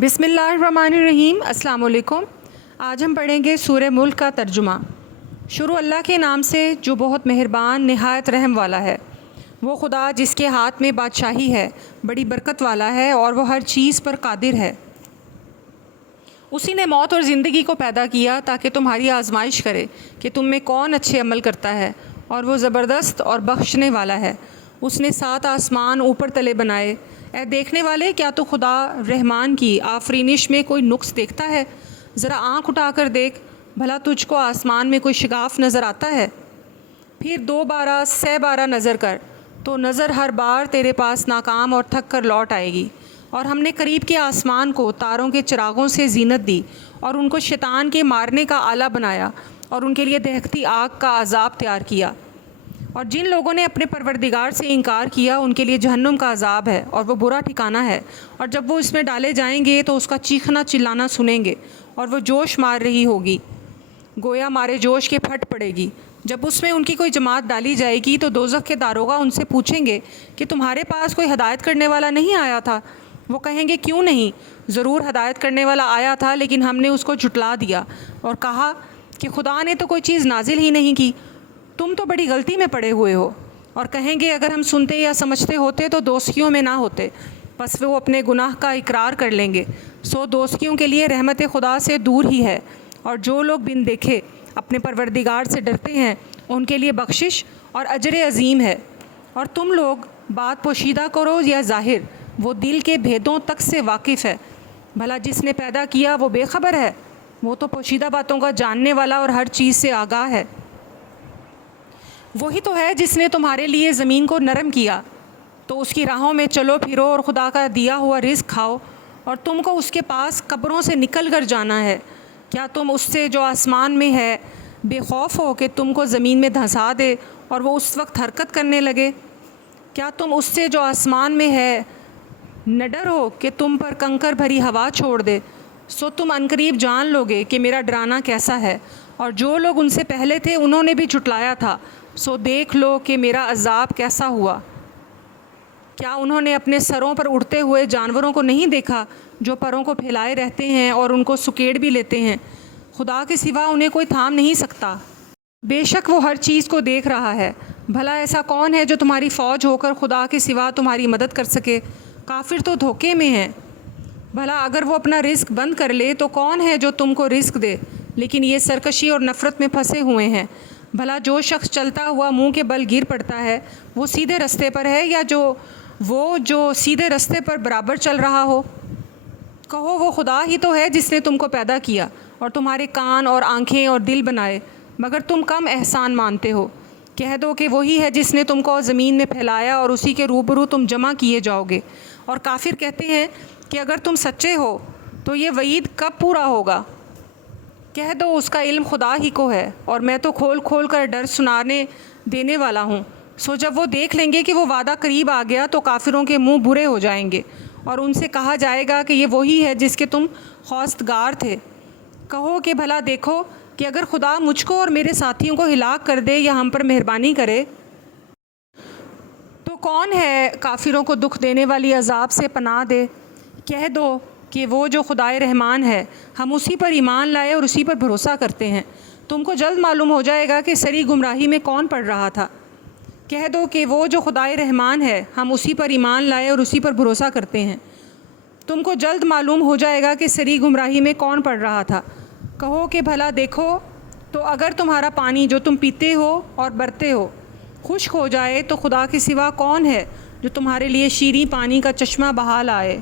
بسم اللہ الرحمن الرحیم۔ السلام علیکم۔ آج ہم پڑھیں گے سورہ ملک کا ترجمہ۔ شروع اللہ کے نام سے جو بہت مہربان نہایت رحم والا ہے۔ وہ خدا جس کے ہاتھ میں بادشاہی ہے، بڑی برکت والا ہے اور وہ ہر چیز پر قادر ہے۔ اسی نے موت اور زندگی کو پیدا کیا تاکہ تمہاری آزمائش کرے کہ تم میں کون اچھے عمل کرتا ہے، اور وہ زبردست اور بخشنے والا ہے۔ اس نے 7 آسمان اوپر تلے بنائے۔ اے دیکھنے والے، کیا تو خدا رحمان کی آفرینش میں کوئی نقص دیکھتا ہے؟ ذرا آنکھ اٹھا کر دیکھ، بھلا تجھ کو آسمان میں کوئی شگاف نظر آتا ہے؟ پھر 2 بارہ سہ بارہ نظر کر، تو نظر ہر بار تیرے پاس ناکام اور تھک کر لوٹ آئے گی۔ اور ہم نے قریب کے آسمان کو تاروں کے چراغوں سے زینت دی، اور ان کو شیطان کے مارنے کا آلہ بنایا، اور ان کے لیے دہکتی آگ کا عذاب تیار کیا۔ اور جن لوگوں نے اپنے پروردگار سے انکار کیا، ان کے لیے جہنم کا عذاب ہے، اور وہ برا ٹھکانہ ہے۔ اور جب وہ اس میں ڈالے جائیں گے تو اس کا چیخنا چلانا سنیں گے، اور وہ جوش مار رہی ہوگی، گویا مارے جوش کے پھٹ پڑے گی۔ جب اس میں ان کی کوئی جماعت ڈالی جائے گی تو دوزخ کے داروغہ ان سے پوچھیں گے کہ تمہارے پاس کوئی ہدایت کرنے والا نہیں آیا تھا؟ وہ کہیں گے کیوں نہیں، ضرور ہدایت کرنے والا آیا تھا، لیکن ہم نے اس کو جھٹلا دیا اور کہا کہ خدا نے تو کوئی چیز نازل ہی نہیں کی، تم تو بڑی غلطی میں پڑے ہوئے ہو۔ اور کہیں گے اگر ہم سنتے یا سمجھتے ہوتے تو دوستیوں میں نہ ہوتے۔ پس وہ اپنے گناہ کا اقرار کر لیں گے۔ سو دوستیوں کے لیے رحمت خدا سے دور ہی ہے، اور جو لوگ بن دیکھے اپنے پروردگار سے ڈرتے ہیں ان کے لیے بخشش اور اجر عظیم ہے۔ اور تم لوگ بات پوشیدہ کرو یا ظاہر، وہ دل کے بھیدوں تک سے واقف ہے۔ بھلا جس نے پیدا کیا وہ بے خبر ہے؟ وہ تو پوشیدہ باتوں کا جاننے والا اور ہر چیز سے آگاہ ہے۔ وہی تو ہے جس نے تمہارے لیے زمین کو نرم کیا، تو اس کی راہوں میں چلو پھرو اور خدا کا دیا ہوا رزق کھاؤ، اور تم کو اس کے پاس قبروں سے نکل کر جانا ہے۔ کیا تم اس سے جو آسمان میں ہے بے خوف ہو کہ تم کو زمین میں دھنسا دے اور وہ اس وقت حرکت کرنے لگے؟ کیا تم اس سے جو آسمان میں ہے نہ ڈر ہو کہ تم پر کنکر بھری ہوا چھوڑ دے؟ سو تم عنقریب جان لوگے کہ میرا ڈرانا کیسا ہے۔ اور جو لوگ ان سے پہلے تھے انہوں نے بھی جھٹلایا تھا، سو دیکھ لو کہ میرا عذاب کیسا ہوا۔ کیا انہوں نے اپنے سروں پر اڑتے ہوئے جانوروں کو نہیں دیکھا جو پروں کو پھیلائے رہتے ہیں اور ان کو سکیڑ بھی لیتے ہیں؟ خدا کے سوا انہیں کوئی تھام نہیں سکتا۔ بے شک وہ ہر چیز کو دیکھ رہا ہے۔ بھلا ایسا کون ہے جو تمہاری فوج ہو کر خدا کے سوا تمہاری مدد کر سکے؟ کافر تو دھوکے میں ہیں۔ بھلا اگر وہ اپنا رزق بند کر لے تو کون ہے جو تم کو رزق دے؟ لیکن یہ سرکشی اور نفرت میں پھنسے ہوئے ہیں۔ بھلا جو شخص چلتا ہوا منہ کے بل گر پڑتا ہے وہ سیدھے رستے پر ہے، یا جو سیدھے رستے پر برابر چل رہا ہو؟ کہو وہ خدا ہی تو ہے جس نے تم کو پیدا کیا اور تمہارے کان اور آنکھیں اور دل بنائے، مگر تم کم احسان مانتے ہو۔ کہہ دو کہ وہی ہے جس نے تم کو زمین میں پھیلایا اور اسی کے روبرو تم جمع کیے جاؤ گے۔ اور کافر کہتے ہیں کہ اگر تم سچے ہو تو یہ وعید کب پورا ہوگا؟ کہہ دو اس کا علم خدا ہی کو ہے، اور میں تو کھول کھول کر ڈر سنانے دینے والا ہوں۔ سو جب وہ دیکھ لیں گے کہ وہ وعدہ قریب آ گیا تو کافروں کے منہ برے ہو جائیں گے، اور ان سے کہا جائے گا کہ یہ وہی ہے جس کے تم خواستگار تھے۔ کہو کہ بھلا دیکھو کہ اگر خدا مجھ کو اور میرے ساتھیوں کو ہلاک کر دے یا ہم پر مہربانی کرے تو کون ہے کافروں کو دکھ دینے والی عذاب سے پناہ دے؟ کہہ دو کہ وہ جو خدائے رحمان ہے، ہم اسی پر ایمان لائے اور اسی پر بھروسہ کرتے ہیں۔ تم کو جلد معلوم ہو جائے گا کہ سری گمراہی میں کون پڑ رہا تھا۔ کہہ دو کہ وہ جو خدائے رحمان ہے، ہم اسی پر ایمان لائے اور اسی پر بھروسہ کرتے ہیں۔ تم کو جلد معلوم ہو جائے گا کہ سری گمراہی میں کون پڑ رہا تھا۔ کہو کہ بھلا دیکھو تو اگر تمہارا پانی جو تم پیتے ہو اور برتے ہو خشک ہو جائے تو خدا کے سوا کون ہے جو تمہارے لیے شیریں پانی کا چشمہ بہا لائے؟